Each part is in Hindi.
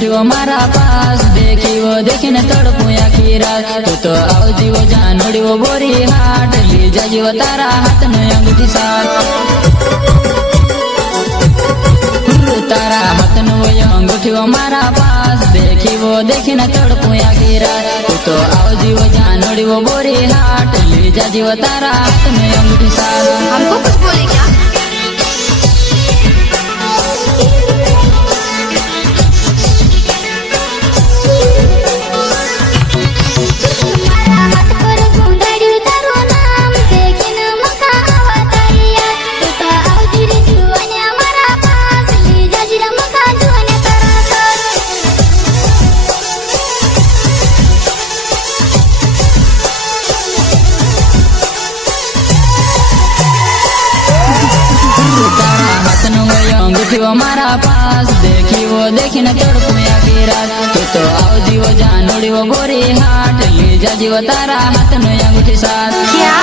उठ्यो मारा पास देखी वो देखने तड़पू आखी रात तू तो आवजी वो जानोड़ी वो बोरी हाट ली जाजी वो तारा हाथ में अंगूठी साथ तारा हाथ में वो अंगूठी वो मारा पास देखी वो देखने तड़पू आखी रात तू तो आवजी वो जानोड़ी वो बोरी हाट ली जाजी वो तारा हाथ में अंगूठी साथ। हमको कुछ बोले क्या? वो मारा पास देखी वो देखी न तड़पू आखी रात तू तो आवजी वो जानोड़ी वो बोरी हाट ली जाजी वो तारा हाथ में अंगूठी साथ। क्या?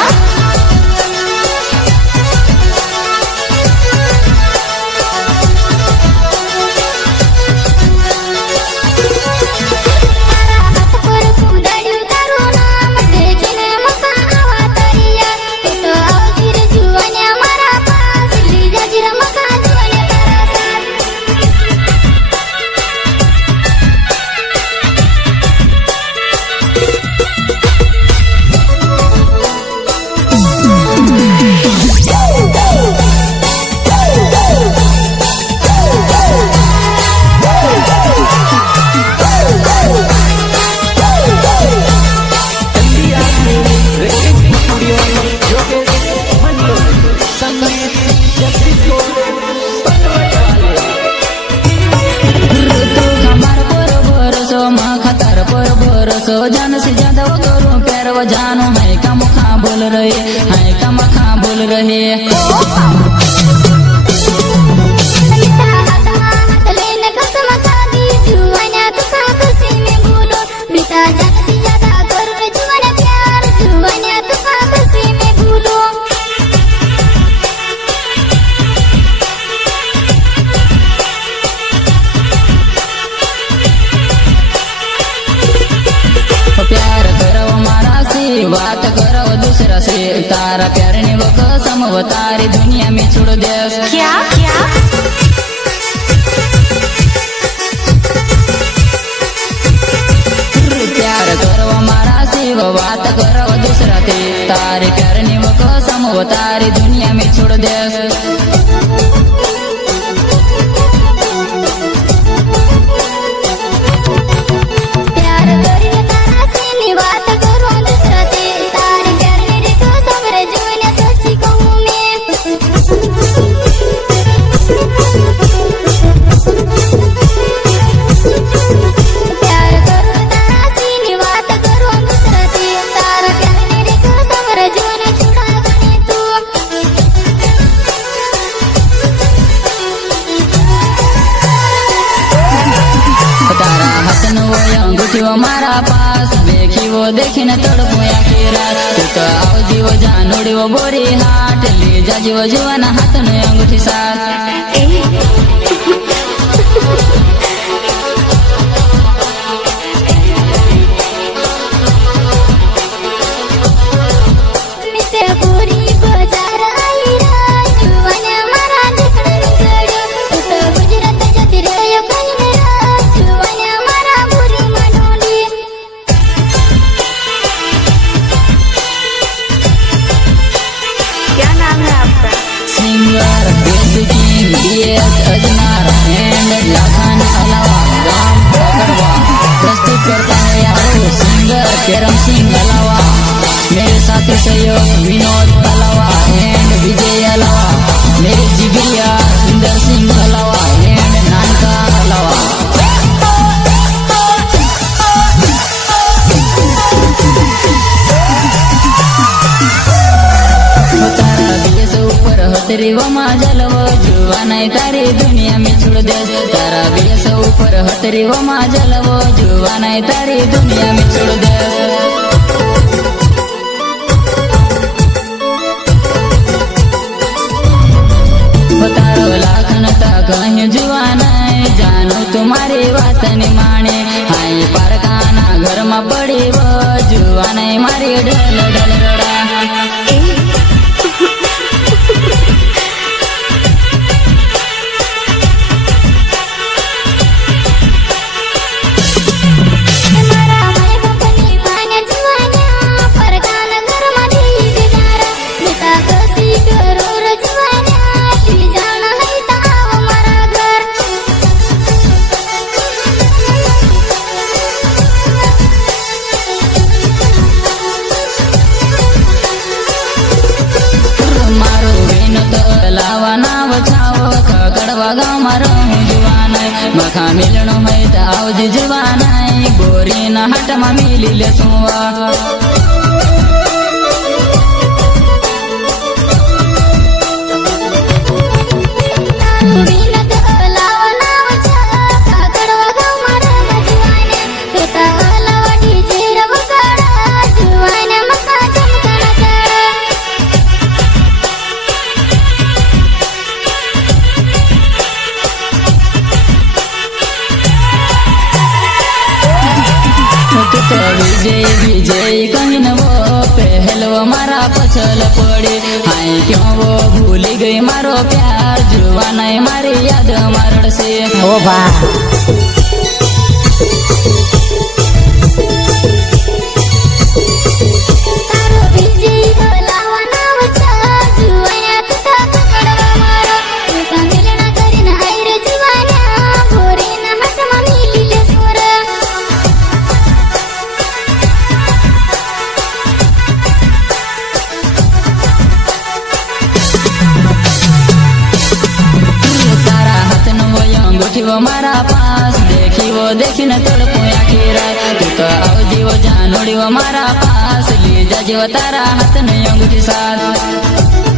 जान से ज्यादा वो करूं प्यार वो जानो है कम खा बोल रहे है कम खा बोल रहे बात करो दूसरा से तारा प्यार ने वो कसम वो तारी दुनिया में छोड़ दे। क्या क्या? प्यार करो हमारा से वो बात करो दूसरा से तारे प्यार ने वो कसम वो तारी दुनिया में छोड़ दे। अंगूठी वो मारा पास देखी वो देखी न तड़पू आखी रात तू तो आवजी वो जानोड़ी वो बोरी हाट ली जाजी वो जुआना हाथ में अंगूठी साथ। प्रस्तुत करता है यारो सिंगर केरम सिंह अलावा मेरे साथी सहयोग विनोद अलावा एंड विजय अलावा मेरे जिगरिया सुंदर सिंह अलावा एंड नानका अलावा। तेरी वो माजल वो जुआ नहीं तारी दुनिया में छोड़ दे तारा भी सौ ऊपर हो तेरी वो माजल वो जुआ नहीं तारी दुनिया में छोड़ दे। तारो लाखन तक जुआ नहीं जानो तुम्हारी बात नहीं माने हाय पारकाना घर में पड़ी वो जुआन मारी ढल ढल रड़ा गाँव में रहूं जुआन मखा मिलनो है तो आवज जुआन गोरी न हट में मिली ले सुवा विजय विजय कहीं न वो पहलो मारा पछल पड़े हाय क्यों वो भूल गई मारो प्यार जुआन मारी याद मारड़ से ओ बा वो मारा पास देखी वो देखी न तड़पो आखिर तू तो आओ जीवो जानोड़ी वो मारा पास ले जा जीव तारा हाथ में अंगूठी साथ